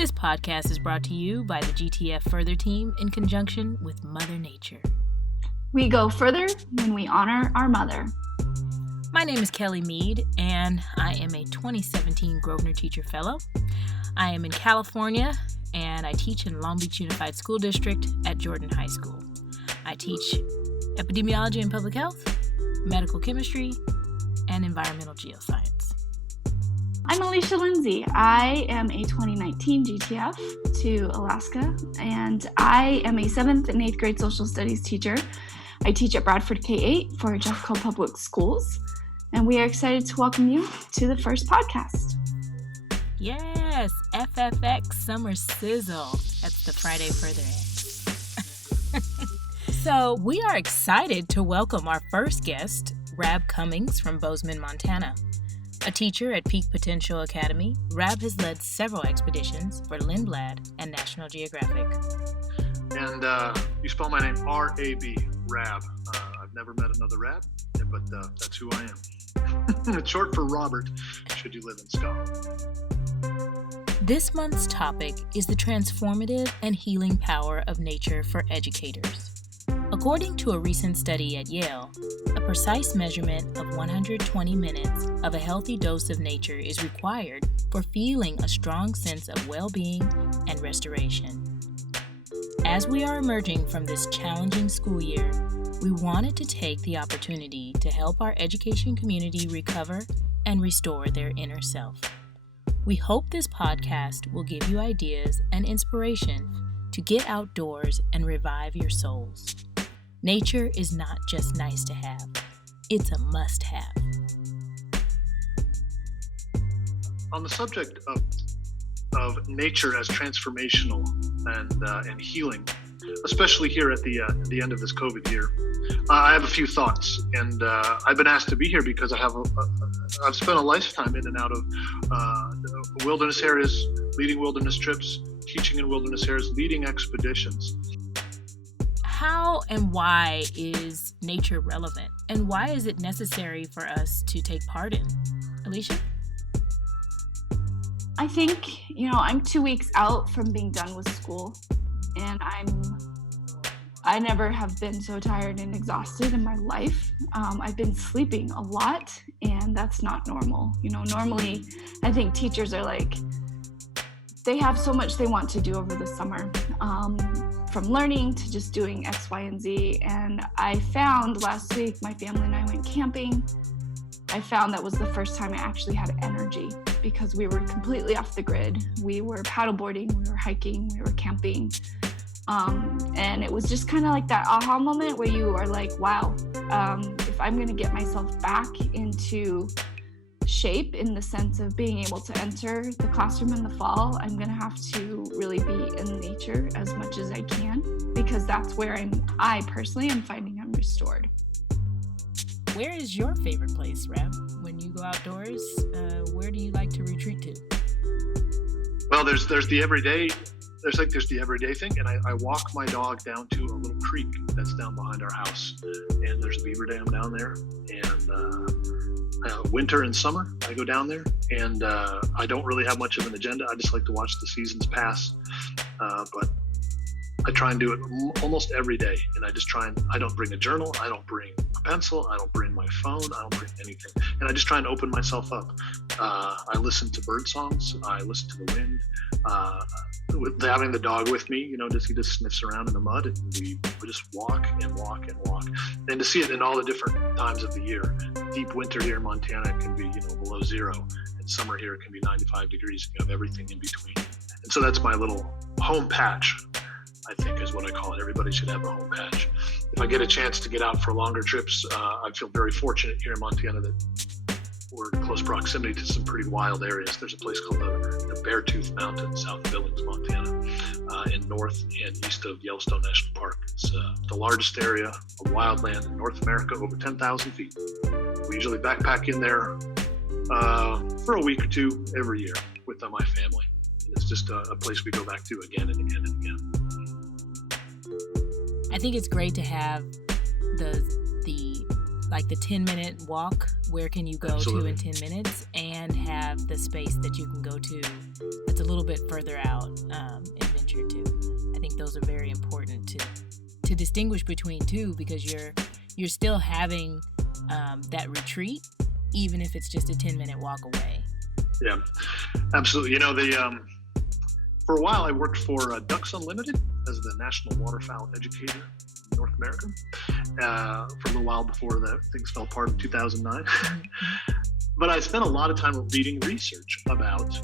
This podcast is brought to you by the GTFurther Team in conjunction with Mother Nature. We go further when we honor our mother. My name is Kelly Mead, and I am a 2017 Grosvenor Teacher Fellow. I am in California, and I teach in Long Beach Unified School District at Jordan High School. I teach epidemiology and public health, medical chemistry, and environmental geoscience. I'm Alicia Lindsay. I am a 2019 GTF to Alaska, and I am a 7th and 8th grade social studies teacher. I teach at Bradford K-8 for Jeffco Public Schools, and we are excited to welcome you to the first podcast. Yes, FFX Summer Sizzle. That's the Friday Further X. So we are excited to welcome our first guest, Rab Cummings from Bozeman, Montana. A teacher at Peak Potential Academy, Rab has led several expeditions for Lindblad and National Geographic. And you spell my name R-A-B, Rab. I've never met another Rab, but that's who I am. It's short for Robert, should you live in Scotland. This month's topic is the transformative and healing power of nature for educators. According to a recent study at Yale, a precise measurement of 120 minutes of a healthy dose of nature is required for feeling a strong sense of well-being and restoration. As we are emerging from this challenging school year, we wanted to take the opportunity to help our education community recover and restore their inner self. We hope this podcast will give you ideas and inspiration to get outdoors and revive your souls. Nature is not just nice to have, it's a must-have. On the subject of nature as transformational and healing, especially here at the end of this COVID year, I have a few thoughts, and I've been asked to be here because I've spent a lifetime in and out of wilderness areas, leading wilderness trips, teaching in wilderness areas, leading expeditions. How and why is nature relevant, and why is it necessary for us to take part in? Alicia? I think, I'm 2 weeks out from being done with school, and I never have been so tired and exhausted in my life. I've been sleeping a lot, and that's not normal. Normally, I think teachers are they have so much they want to do over the summer, from learning to just doing X, Y, and Z. And I found last week, my family and I went camping. I found that was the first time I actually had energy because we were completely off the grid. We were paddleboarding, we were hiking, we were camping. And it was just kind of like that aha moment where you are like, wow, if I'm going to get myself back into shape in the sense of being able to enter the classroom in the fall, I'm going to have to really be in nature as much as I can, because that's where I personally am finding I'm restored. Where is your favorite place, Rab? When you go outdoors, where do you like to retreat to? Well, there's the everyday. There's the everyday thing, and I walk my dog down to a little creek that's down behind our house, and there's a beaver dam down there, and winter and summer I go down there, and I don't really have much of an agenda. I just like to watch the seasons pass, but I try and do it almost every day, and I don't bring a journal, I don't bring a pencil, I don't bring my phone, I don't bring anything, and I just try and open myself up. I listen to bird songs, I listen to the wind, with having the dog with me, he just sniffs around in the mud, and we just walk and walk and walk, and to see it in all the different times of the year. Deep winter here in Montana can be below zero, and summer here can be 95 degrees, and you have everything in between. And so that's my little home patch, I think, is what I call it. Everybody should have a home patch. If I get a chance to get out for longer trips, I feel very fortunate here in Montana that we're in close proximity to some pretty wild areas. There's a place called the Beartooth Mountains, south of Billings, Montana, in north and east of Yellowstone National Park. It's the largest area of wildland in North America, over 10,000 feet. We usually backpack in there for a week or two every year with my family. And it's just a place we go back to again and again and again. I think it's great to have the like the 10-minute walk, where can you go Absolutely. to in 10 minutes, and have the space that you can go to that's a little bit further out and venture to. I think those are very important to distinguish between too, because you're still having that retreat, even if it's just a 10-minute walk away. Yeah, absolutely. For a while I worked for Ducks Unlimited as the national waterfowl educator in North America for a little while before that things fell apart in 2009. But I spent a lot of time reading research about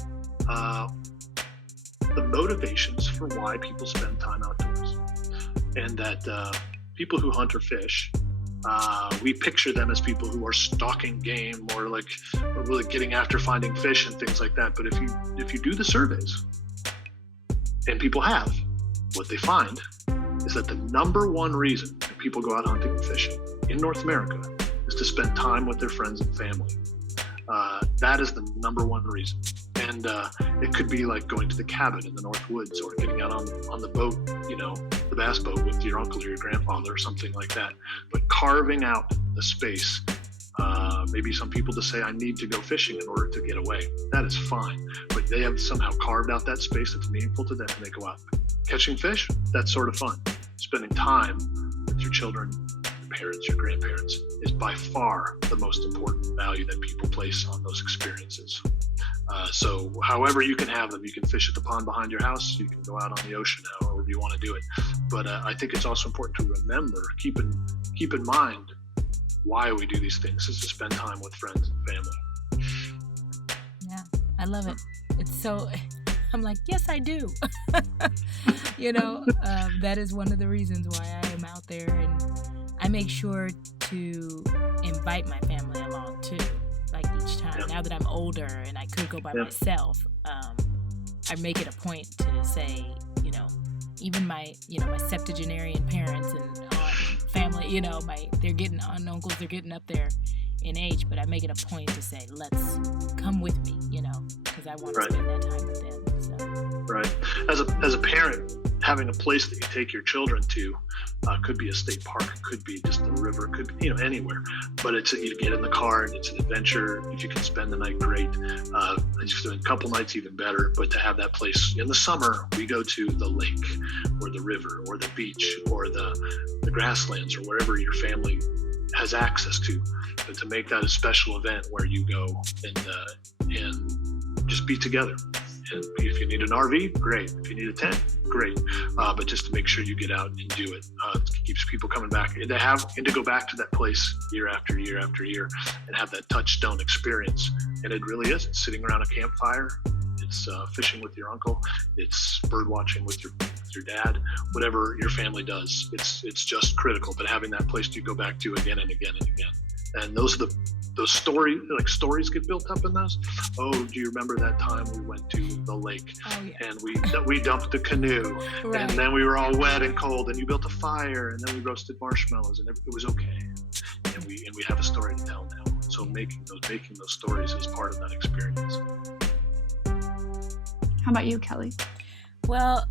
the motivations for why people spend time outdoors, and that people who hunt or fish, we picture them as people who are stalking game or like really getting after finding fish and things like that. But if you do the surveys, and people have, what they find is that the number one reason that people go out hunting and fishing in North America is to spend time with their friends and family. That is the number one reason. And it could be like going to the cabin in the North Woods, or getting out on the boat, the bass boat with your uncle or your grandfather or something like that. But carving out the space, maybe some people just say, I need to go fishing in order to get away. That is fine. But they have somehow carved out that space that's meaningful to them, and they go out. Catching fish, that's sort of fun. Spending time with your children, your parents, your grandparents is by far the most important value that people place on those experiences. So however you can have them, you can fish at the pond behind your house, you can go out on the ocean, however you want to do it. But I think it's also important to remember, keep in mind why we do these things is to spend time with friends and family. Yeah, I love it. It's so, I'm like, yes, I do. That is one of the reasons why I am out there, and I make sure to invite my family along too. Like each time, now that I'm older and I could go by myself, I make it a point to say, even my septuagenarian parents and family, they're getting aunt and uncles, they're getting up there in age, but I make it a point to say, let's come with me, because I want to spend that time with them. So. Right. As a parent, having a place that you take your children to could be a state park, could be just the river, could be anywhere. But you get in the car and it's an adventure. If you can spend the night, great. Just a couple nights, even better. But to have that place in the summer, we go to the lake or the river or the beach or the grasslands or wherever your family has access to. But to make that a special event where you go and just be together. And if you need an RV, great. If you need a tent, great. But just to make sure you get out and do it, it keeps people coming back, and to go back to that place year after year after year and have that touchstone experience. And it really is. It's sitting around a campfire. It's fishing with your uncle. It's bird watching with your dad. Whatever your family does, it's just critical. But having that place to go back to again and again and again. And those stories get built up in those. Oh, do you remember that time we went to the lake and we dumped the canoe and then we were all wet and cold and you built a fire and then we roasted marshmallows and it was okay. And we have a story to tell now. So making those stories is part of that experience. How about you, Kelly? Well,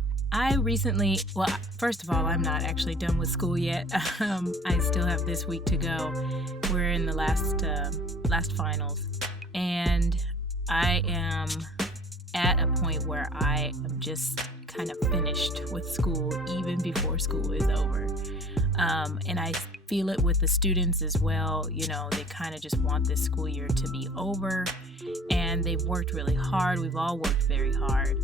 first of all, I'm not actually done with school yet. I still have this week to go. We're in the last finals, and I am at a point where I am just kind of finished with school, even before school is over. And I feel it with the students as well. They kind of just want this school year to be over, and they've worked really hard. We've all worked very hard.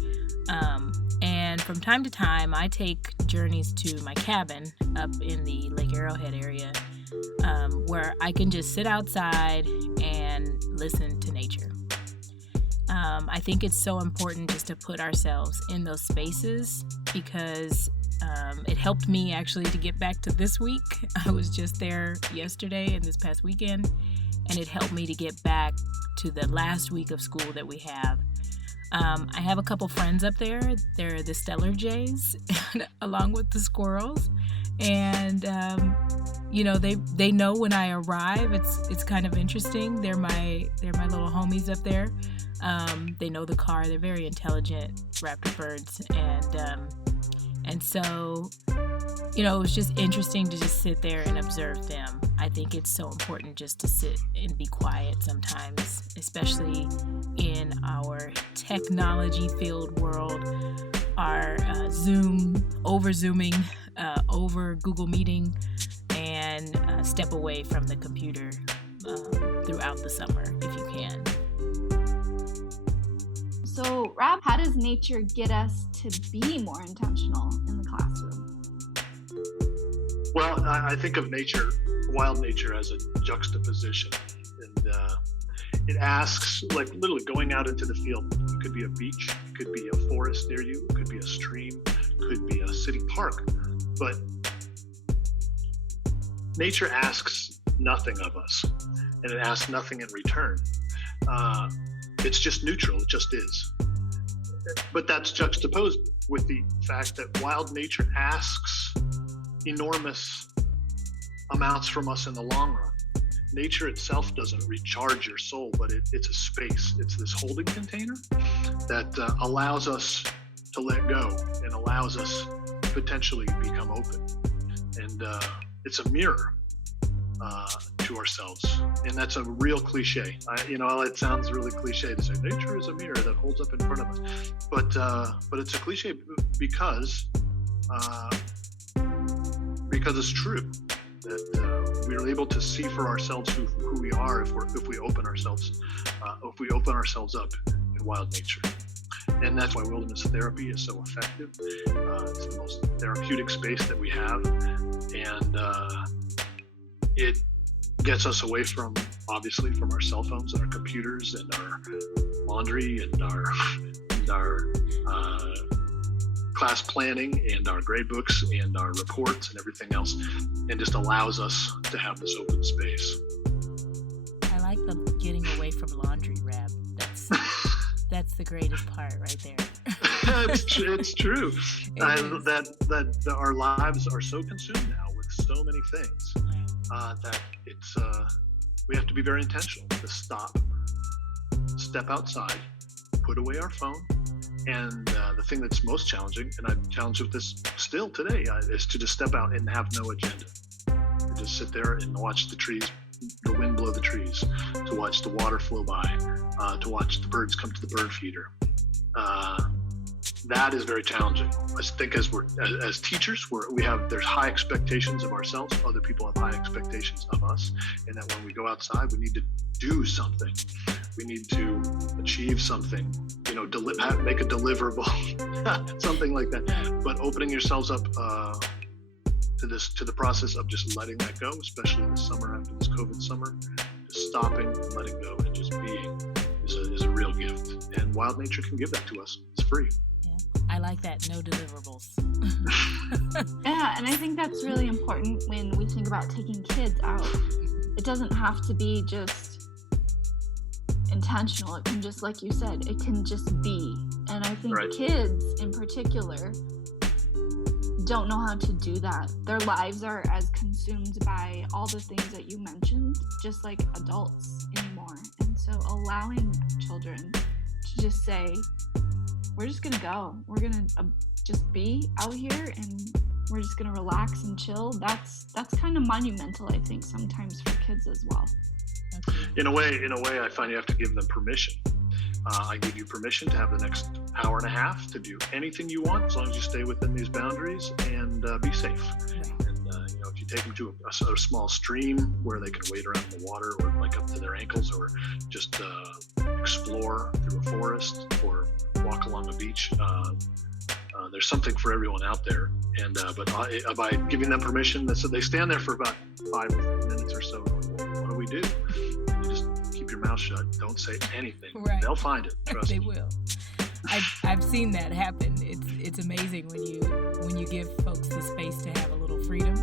And from time to time, I take journeys to my cabin up in the Lake Arrowhead area, where I can just sit outside and listen to nature. I think it's so important just to put ourselves in those spaces, because it helped me actually to get back to this week. I was just there yesterday and this past weekend, and it helped me to get back to the last week of school that we have. I have a couple friends up there. They're the Stellar Jays, along with the squirrels. And, they know when I arrive. It's kind of interesting. They're my little homies up there. They know the car. They're very intelligent raptor birds. And so, it was just interesting to just sit there and observe them. I think it's so important just to sit and be quiet sometimes, especially in our technology-filled world, our over-Zooming, over Google Meeting, and step away from the computer throughout the summer if you can. So, Rab, how does nature get us to be more intentional in the classroom? Well, I think of nature, wild nature, as a juxtaposition. And it asks, like literally going out into the field. It could be a beach, it could be a forest near you, it could be a stream, it could be a city park. But nature asks nothing of us, and it asks nothing in return. It's just neutral, it just is. But that's juxtaposed with the fact that wild nature asks enormous amounts from us in the long run. Nature itself doesn't recharge your soul, but it's a space. It's this holding container that allows us to let go and allows us to potentially become open. And it's a mirror to ourselves. And that's a real cliche. It sounds really cliche to say nature is a mirror that holds up in front of us. But it's a cliche because it's true that we are able to see for ourselves who we are if we open ourselves up in wild nature. And that's why wilderness therapy is so effective. It's the most therapeutic space that we have, and it gets us away from our cell phones and our computers and our laundry and our class planning and our grade books and our reports and everything else, and just allows us to have this open space. I like the getting away from laundry, Rab. That's the greatest part right there. It's true. That our lives are so consumed now with so many things that it's we have to be very intentional to step outside, put away our phone. And the thing that's most challenging, and I'm challenged with this still today, is to just step out and have no agenda. To just sit there and watch the trees, the wind blow the trees, to watch the water flow by, to watch the birds come to the bird feeder. That is very challenging. I think as teachers, there's high expectations of ourselves. Other people have high expectations of us, and that when we go outside, we need to do something. We need to achieve something, make a deliverable, something like that. But opening yourselves up to the process of just letting that go, especially this summer after this COVID summer, just stopping and letting go and just being is a real gift. And wild nature can give that to us. It's free. I like that, no deliverables. Yeah, and I think that's really important when we think about taking kids out. It doesn't have to be just intentional. It can just, like you said, it can just be. And I think kids in particular don't know how to do that. Their lives are as consumed by all the things that you mentioned, just like adults anymore. And so allowing children to just say, we're just gonna go. We're gonna just be out here, and we're just gonna relax and chill. That's kind of monumental, I think, sometimes for kids as well. In a way, I find you have to give them permission. I give you permission to have the next hour and a half to do anything you want, as long as you stay within these boundaries and be safe. And if you take them to a small stream where they can wade around in the water, or like up to their ankles, or just explore through a forest, or walk along a beach. There's something for everyone out there, and but by giving them permission, so they stand there for about 5 minutes or so. Going, well, what do we do? And you just keep your mouth shut. Don't say anything. Right. They'll find it. Trust They me. will. I've seen that happen. It's amazing when you give folks the space to have a little freedom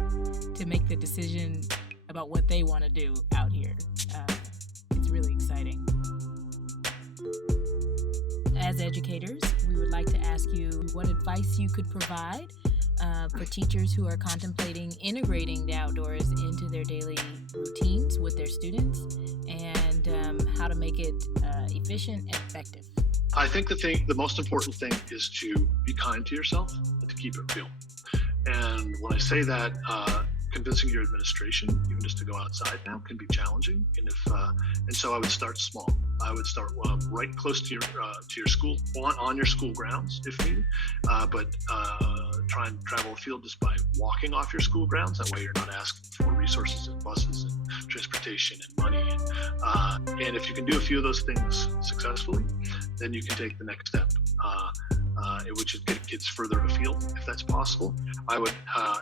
to make the decision about what they want to do out here. It's really exciting. As educators, we would like to ask you what advice you could provide for teachers who are contemplating integrating the outdoors into their daily routines with their students, and how to make it efficient and effective. I think the most important thing is to be kind to yourself and to keep it real. And when I say that, convincing your administration, even just to go outside now, can be challenging. And so I would start small. I would start right close to your school, on your school grounds if needed, but try and travel afield just by walking off your school grounds. That way you're not asking for resources and buses and transportation and money. And if you can do a few of those things successfully, then you can take the next step, which is get kids further afield if that's possible. I would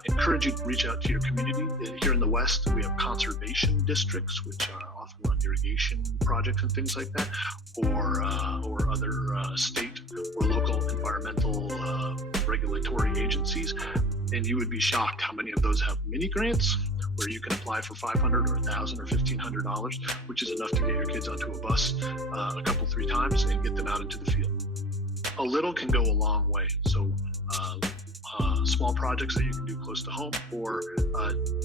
encourage you to reach out to your community. Here in the West, we have conservation districts, which often run irrigation projects and things like that, or other state or local environmental regulatory agencies. And you would be shocked how many of those have mini grants where you can apply for $500 or $1,000 or $1,500, which is enough to get your kids onto a bus a couple, 3 times and get them out into the field. A little can go a long way. So small projects that you can do close to home, or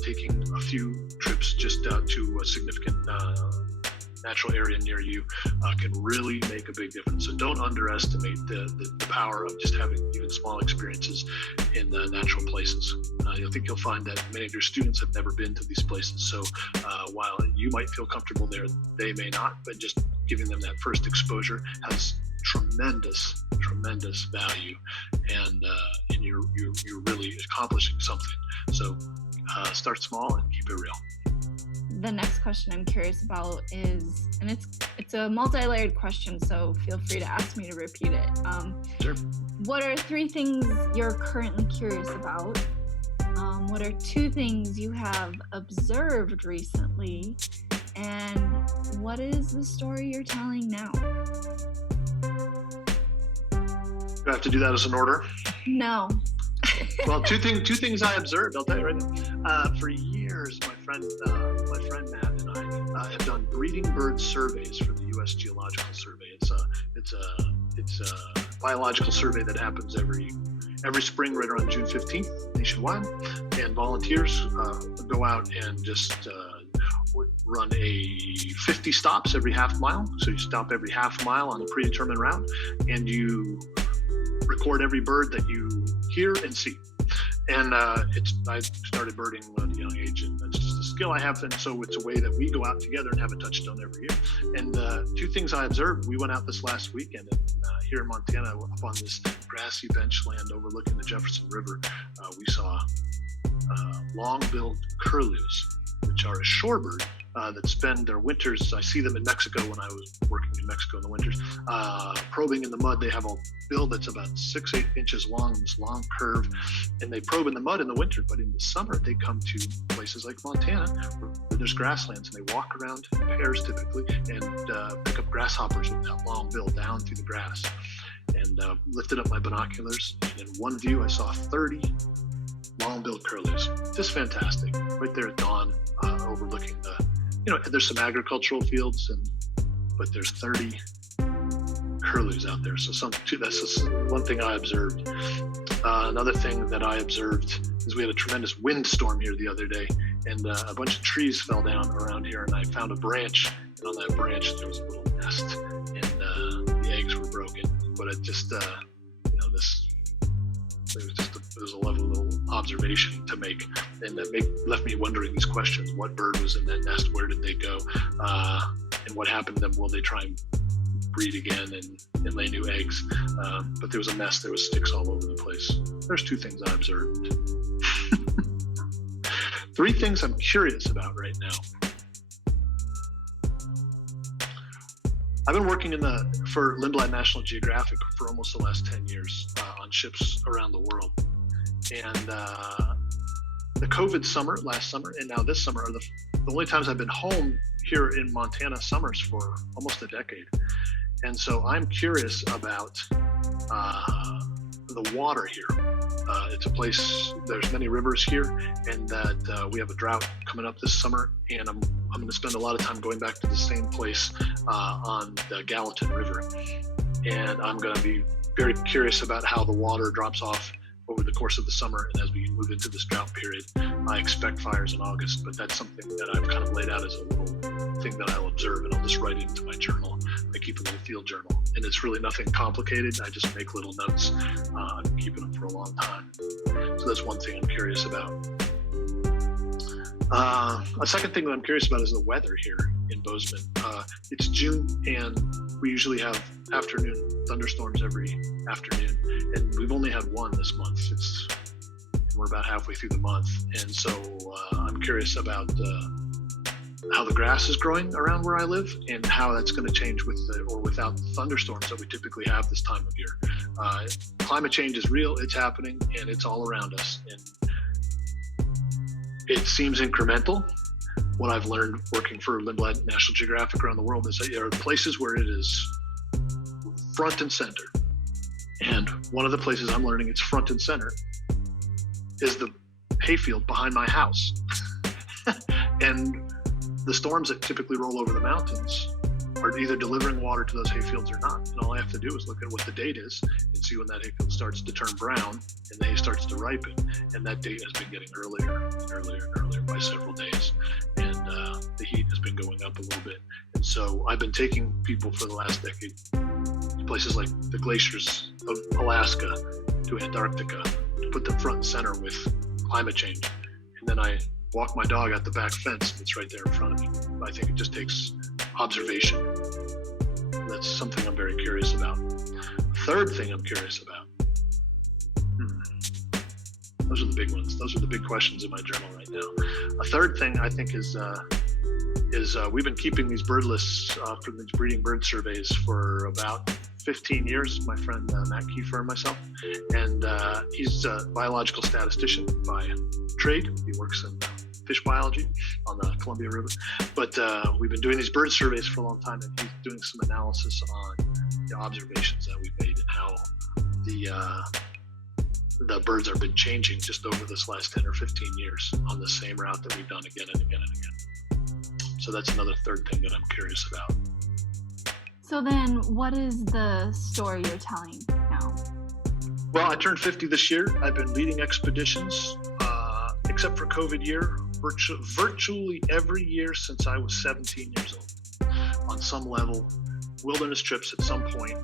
taking a few trips just out to a significant natural area near you can really make a big difference. So don't underestimate the power of just having even small experiences in natural places. I think you'll find that many of your students have never been to these places. So while you might feel comfortable there, they may not, but just giving them that first exposure has tremendous value, and you're really accomplishing something. So start small and keep it real. The next question I'm curious about is, and it's a multi-layered question, so feel free to ask me to repeat it. Sure. What are 3 things you're currently curious about? What are 2 things you have observed recently? And what is the story you're telling now? Do I have to do that as an order? No. Well, two things I observed, I'll tell you right now. For years, my friend Matt and I have done breeding bird surveys for the U.S. Geological Survey. It's a biological survey that happens every spring right around June 15th nationwide, and volunteers go out and just run a 50 stops every half mile. So you stop every half mile on a predetermined route, and you record every bird that you hear and see. And I started birding at a young age, and that's just a skill I have. And so it's a way that we go out together and have a touchstone every year. And 2 things I observed: we went out this last weekend, and here in Montana, up on this grassy bench land overlooking the Jefferson River, we saw long-billed curlews, which are a shorebird that spend their winters. I see them in Mexico when I was working in Mexico in the winters, probing in the mud. They have a bill that's about 6-8 inches long, this long curve, and they probe in the mud in the winter. But in the summer, they come to places like Montana where there's grasslands, and they walk around in pairs typically and pick up grasshoppers with that long bill down through the grass. And lifted up my binoculars, and in one view, I saw 30 long-billed curlews. Just fantastic. Right there at dawn, overlooking there's some agricultural fields, but there's 30 curlews out there. So that's just one thing I observed. Another thing that I observed is we had a tremendous windstorm here the other day, and a bunch of trees fell down around here, and I found a branch, and on that branch there was a little nest, and the eggs were broken. But it just, it was a lovely little observation to make, and that left me wondering these questions: what bird was in that nest? Where did they go? And what happened to them? Will they try and breed again and lay new eggs? But there was a mess. There was sticks all over the place. There's 2 things I observed. 3 things I'm curious about right now. I've been working for Lindblad and National Geographic for almost the last 10 years on ships around the world. And the COVID summer, last summer, and now this summer are the only times I've been home here in Montana summers for almost a decade. And so I'm curious about the water here. It's a place, there's many rivers here, and that we have a drought coming up this summer, and I'm going to spend a lot of time going back to the same place on the Gallatin River. And I'm going to be very curious about how the water drops off over the course of the summer, and as we move into this drought period. I expect fires in August, but that's something that I've kind of laid out as a little thing that I'll observe, and I'll just write it into my journal. I keep a little field journal, and it's really nothing complicated. I just make little notes. I've been keeping them for a long time. So that's one thing I'm curious about. A second thing that I'm curious about is the weather here in Bozeman. It's June, and we usually have afternoon thunderstorms every afternoon, and we've only had one this month. We're about halfway through the month, and so I'm curious about how the grass is growing around where I live and how that's going to change with or without the thunderstorms that we typically have this time of year. Climate change is real, it's happening, and it's all around us. And it seems incremental. What I've learned working for Lindblad and National Geographic around the world is that there are places where it is front and center. And one of the places I'm learning it's front and center is the hayfield behind my house. And the storms that typically roll over the mountains are either delivering water to those hayfields or not. And all I have to do is look at what the date is and see when that hayfield starts to turn brown and the hay starts to ripen. And that date has been getting earlier and earlier and earlier by several days. And the heat has been going up a little bit. And so I've been taking people for the last decade to places like the glaciers of Alaska to Antarctica to put them front and center with climate change. And then I walk my dog out the back fence that's right there in front of me. I think it just takes observation. That's something I'm very curious about. Third thing I'm curious about. Those are the big ones. Those are the big questions in my journal right now. A third thing I think is we've been keeping these bird lists from these breeding bird surveys for about 15 years, my friend Matt Kiefer and myself. And he's a biological statistician by trade. He works in fish biology on the Columbia River. But we've been doing these bird surveys for a long time, and he's doing some analysis on the observations that we've made and how the birds have been changing just over this last 10 or 15 years on the same route that we've done again and again and again. So that's another third thing that I'm curious about. So then what is the story you're telling now? Well, I turned 50 this year. I've been leading expeditions, except for COVID year, virtually every year since I was 17 years old, on some level, wilderness trips at some point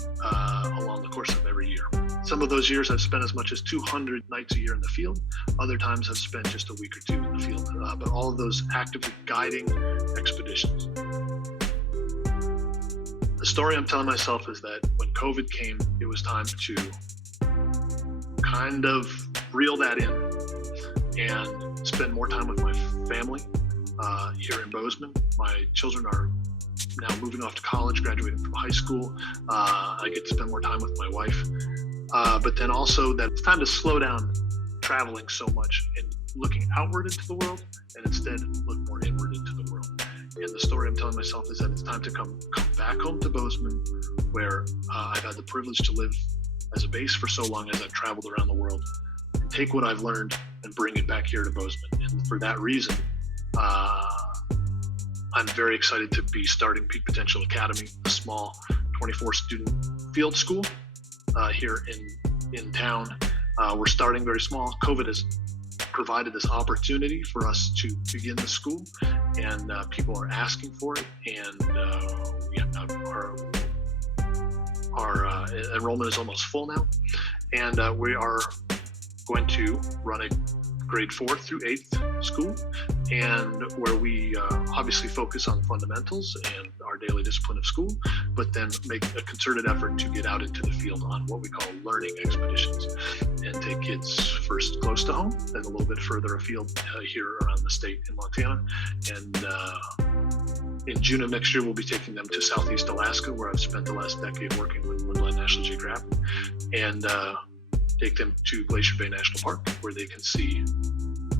along the course of every year. Some of those years I've spent as much as 200 nights a year in the field. Other times I've spent just a week or two in the field, but all of those actively guiding expeditions. The story I'm telling myself is that when COVID came, it was time to kind of reel that in and spend more time with my family here in Bozeman. My children are now moving off to college, graduating from high school. I get to spend more time with my wife. But then also that it's time to slow down traveling so much and looking outward into the world and instead look more inward into the world. And the story I'm telling myself is that it's time to come back home to Bozeman, where I've had the privilege to live as a base for so long as I've traveled around the world, and take what I've learned and bring it back here to Bozeman. And for that reason, I'm very excited to be starting Peak Potential Academy, a small 24-student field school here in town. We're starting very small. COVID has provided this opportunity for us to begin the school, and people are asking for it, and our enrollment is almost full now, and we are going to run a grade 4th through 8th school, and where we obviously focus on fundamentals and our daily discipline of school, but then make a concerted effort to get out into the field on what we call learning expeditions and take kids first close to home, then a little bit further afield here around the state in Montana. And in June of next year, we'll be taking them to Southeast Alaska, where I've spent the last decade working with Lindblad and National Geographic, and take them to Glacier Bay National Park, where they can see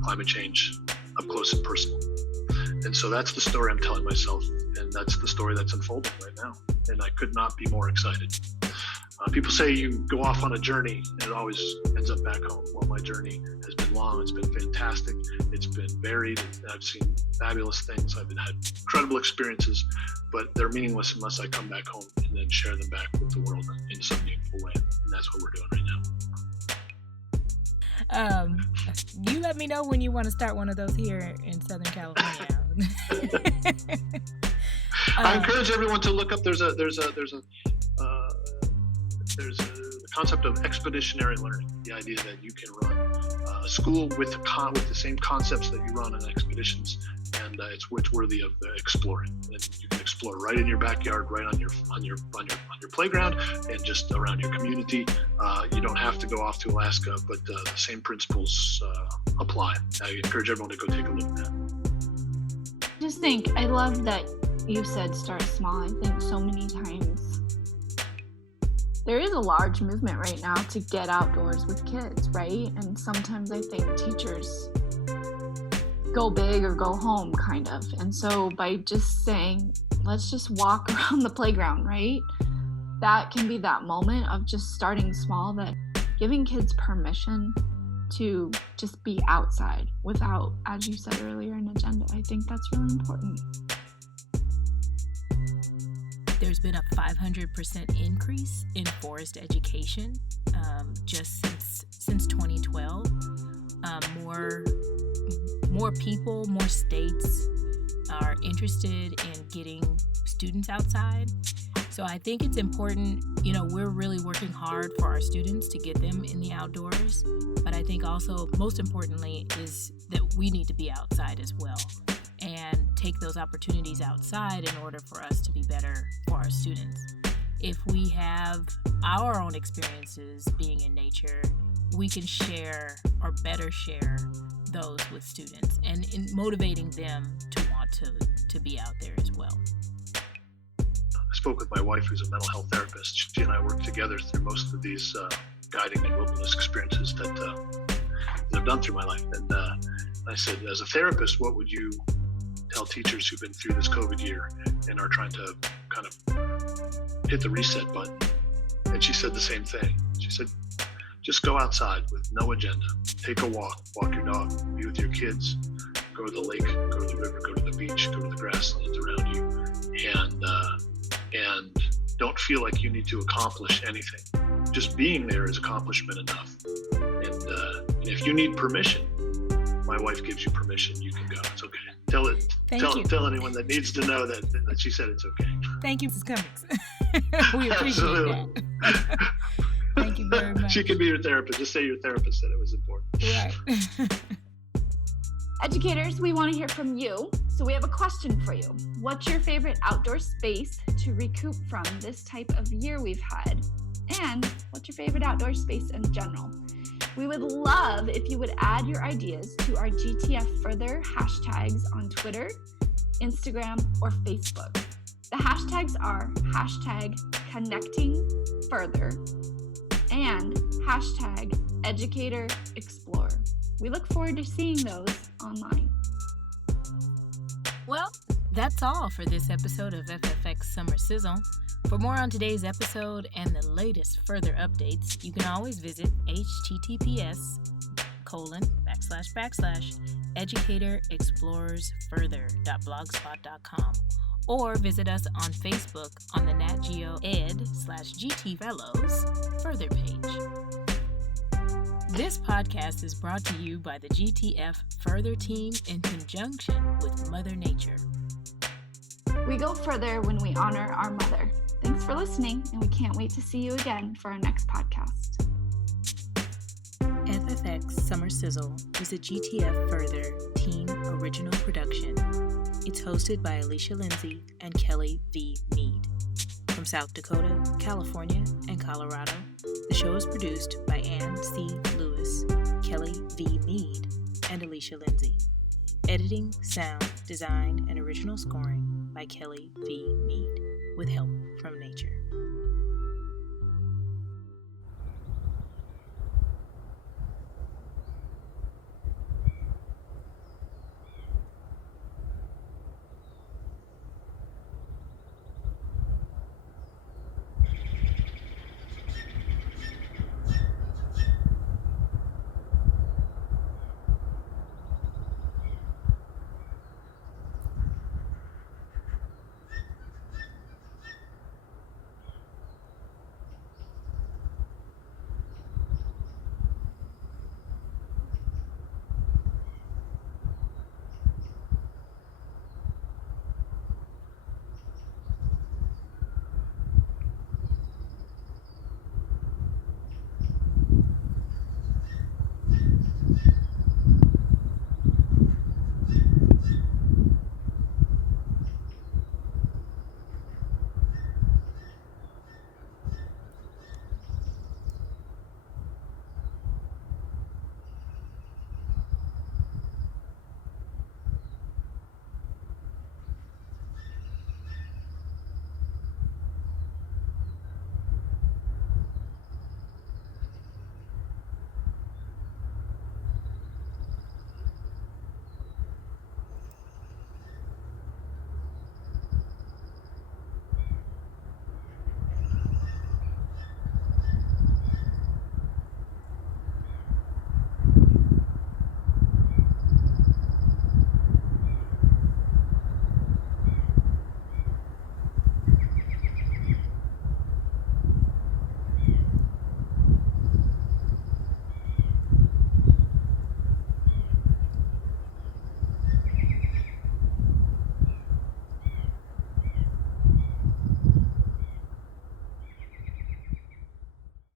climate change up close and personal. And so that's the story I'm telling myself, and that's the story that's unfolding right now. And I could not be more excited. People say you go off on a journey and it always ends up back home. Well, my journey has been long, it's been fantastic, it's been varied, I've seen fabulous things, I've had incredible experiences, but they're meaningless unless I come back home and then share them back with the world in some meaningful way. And that's what we're doing right now. You let me know when you want to start one of those here in Southern California. I encourage everyone to look up. There's a concept of expeditionary learning. The idea that you can run a school with the same concepts that you run on expeditions, and it's worthy of exploring. And you can explore right in your backyard, right on your playground, and just around your community. You don't have to go off to Alaska, but the same principles apply. I encourage everyone to go take a look at that. Just think, I love that you said start small. I think so many times there is a large movement right now to get outdoors with kids, right? And sometimes I think teachers go big or go home, kind of. And so by just saying, let's just walk around the playground, right? That can be that moment of just starting small, that giving kids permission to just be outside without, as you said earlier, an agenda. I think that's really important. There's been a 500% increase in forest education just since 2012. More people, more states are interested in getting students outside. So I think it's important, we're really working hard for our students to get them in the outdoors. But I think also, most importantly, is that we need to be outside as well and take those opportunities outside in order for us to be better for our students. If we have our own experiences being in nature, we can share or better share those with students and in motivating them to want to be out there as well. I spoke with my wife, who's a mental health therapist. She and I worked together through most of these guiding and wilderness experiences that I've done through my life. And I said, as a therapist, what would you tell teachers who've been through this COVID year and are trying to kind of hit the reset button? And she said the same thing. She said, just go outside with no agenda. Take a walk your dog, be with your kids, go to the lake, go to the river, go to the beach, go to the grasslands around you, and don't feel like you need to accomplish anything. Just being there is accomplishment enough. And if you need permission, my wife gives you permission. You can go. It's okay. Tell anyone that needs to know that she said it's okay. Thank you, Mrs. Cummings. We appreciate that. Thank you very much. She can be your therapist. Just say your therapist said it was important. Right. Educators, we want to hear from you. So we have a question for you. What's your favorite outdoor space to recoup from this type of year we've had? And what's your favorite outdoor space in general? We would love if you would add your ideas to our GTFurther hashtags on Twitter, Instagram, or Facebook. The hashtags are #ConnectingFurther and #EducatorExplorer. We look forward to seeing those online. Well, that's all for this episode of FFX Summer Sizzle. For more on today's episode and the latest further updates, you can always visit https://educatorexplorersfurther.blogspot.com or visit us on Facebook on the Nat Geo Ed/GT Fellows Further page. This podcast is brought to you by the GTFurther Team in conjunction with Mother Nature. We go further when we honor our mother. Thanks for listening, and we can't wait to see you again for our next podcast. FFX Summer Sizzle is a GTFurther Team original production. It's hosted by Alicia Lindsay and Kelly V. Mead. From South Dakota, California, and Colorado, the show is produced by Ann C. Lewis, Kelly V. Mead, and Alicia Lindsay. Editing, sound, design, and original scoring by Kelly V. Mead, with help from nature.